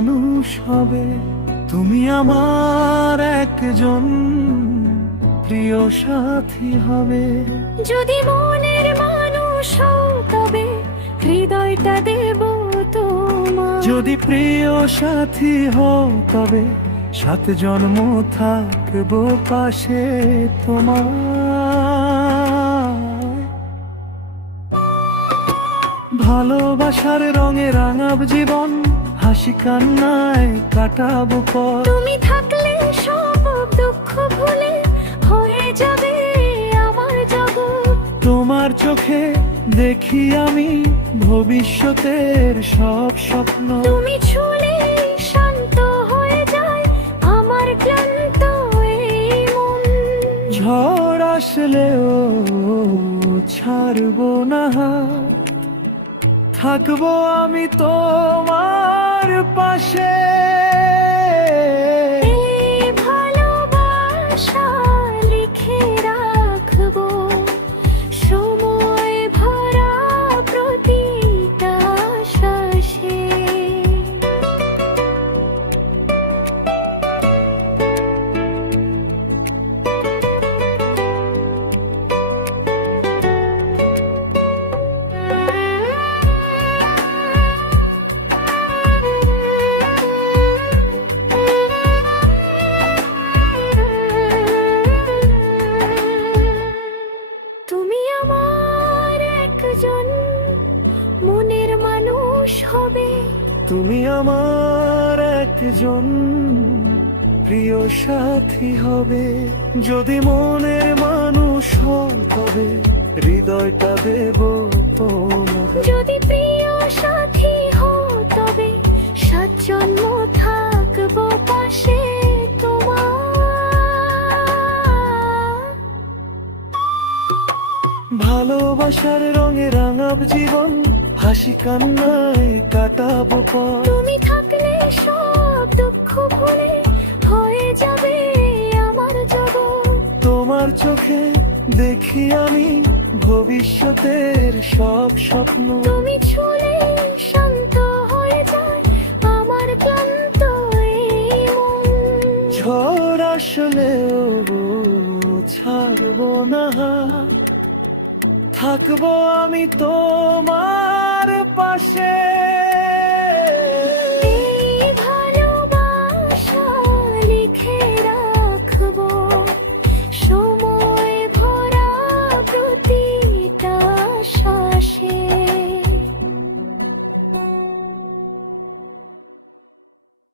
মানুষ হবে। তুমি আমার একজন প্রিয় সাথী হবে। যদি মনের মানুষ হও তবে হৃদয়টা দেব তোমার। যদি প্রিয় সাথী হও তবে 7 জন্ম থাকবো পাশে তোমার। ভালোবাসার রঙে রাঙাব জীবন, হাসি কান্নায় কাটাবো পর। তুমি থাকলে সব দুঃখ ভুলে হয়ে যাবে আমার জগৎ। তোমার চোখে দেখি আমি ভবিষ্যতের সব স্বপ্ন। তুমি ছুলে শান্ত হয়ে যায় আমার ক্লান্ত এই মন। ঝড় আসলেও ছাড়বো না, থাকবো আমি তোমার পাশে। এই ভালোবাসা লিখে রাখবো সময় ভরা প্রতিটা শ্বাসে। তুমি আমার একজন মনের মানুষ হবে। তুমি আমার একজন প্রিয় সাথী হবে। যদি মনের মানুষ হও তবে হৃদয়টা দেব তোমার। যদি প্রিয় সাথী হও তবে 7 জন্ম থাকবো পাশে তোমার। ভালোবাসার রঙে রাঙাব জীবন, হাসি কান্নায় কাটাবো পর। তুমি থাকলে সব দুঃখ ভুলে হয়ে যাবে আমার জগৎ। তোমার চোখে দেখি আমি ভবিষ্যতের সব স্বপ্ন। তুমি ছুলে শান্ত হয়ে যায় আমার ক্লান্ত এই মন। ঝড় আসলেও ছাড়বো না, থাকবো আমি তোমার পাশে।